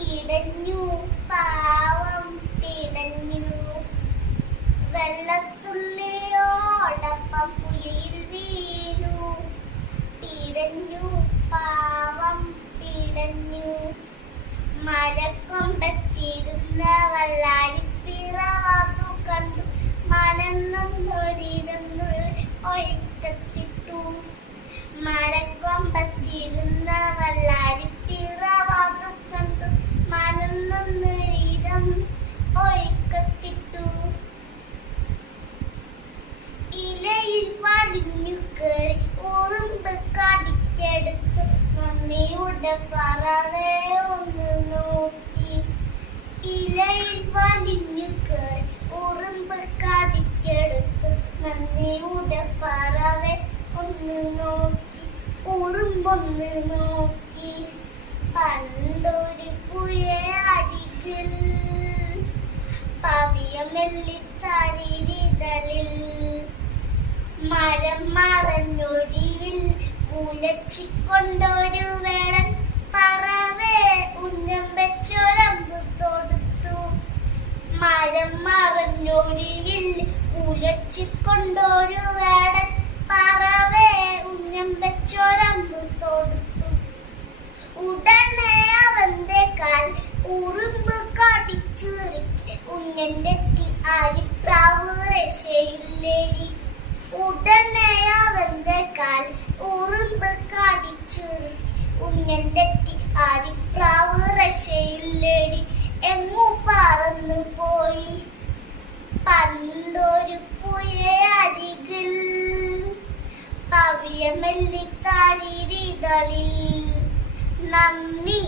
പിടഞ്ഞു പാവം പിടഞ്ഞു. വെള്ളത്തുള്ളിയോടൊപ്പം പുഴയിൽ വീണു. പിടഞ്ഞു പാവം പിടഞ്ഞു. മരക്കൊമ്പത്തിരുന്ന വള്ളാരിപ്പിറവാതു കണ്ടു. മനന്നും ഒഴുക്കത്തിട്ടു. മരക്കൊമ്പത്തിരുന്ന വള്ളാരിപ്പിറവാതു കണ്ടു. മനന്നും ഒഴുക്കത്തിട്ടു. ഇലയിൽ വലിഞ്ഞു കയറി ഉറുമ്പ് കടിച്ചെടുത്തു. നന്ദിയുടെ പറവെ ഒന്ന് നോക്കി. ഇലയിൽ വലിഞ്ഞു കയറി ഉറുമ്പ് കടിച്ചെടുത്തു. നന്ദിയുടെ പറവെ ഒന്ന് നോക്കി. ഉറുമ്പൊന്ന് നോക്കി. പണ്ടൊരു പുഴയരികിൽ പവിഴമെല്ലിത്തരിതളിൽ മരം മറഞ്ഞൊരിവിൽ ഉലച്ചിക്കൊണ്ടൊരു വേടൻ പറവേ ഉന്നം വെച്ചൊരമ്പ് തൊടുത്തു. മരം മറഞ്ഞൊരിവിൽ ഉലച്ചിക്കൊണ്ടൊരു വേടൻ പറവേ ഉന്നം വെച്ചൊരമ്പ് തൊടുത്തു. ഉടനെ അവന്റെ കാൽ ഉറുമ്പ് കടിച്ചീറി. ഉന്നന്റെ അരിപ്രാവ് രക്ഷയില്ലേടി. ഉടനെ അവന്റെ കാൽ ഉറുമ്പ് കടിച്ചീറി. ഉന്നന്റെ അരിപ്രാവ് രക്ഷയില്ലേടി. എങ്ങു പറന്നു പോയി. പണ്ടൊരു പുഴയരികിൽ പവിഴമെല്ലിത്തരിതളിൽ. നന്ദി.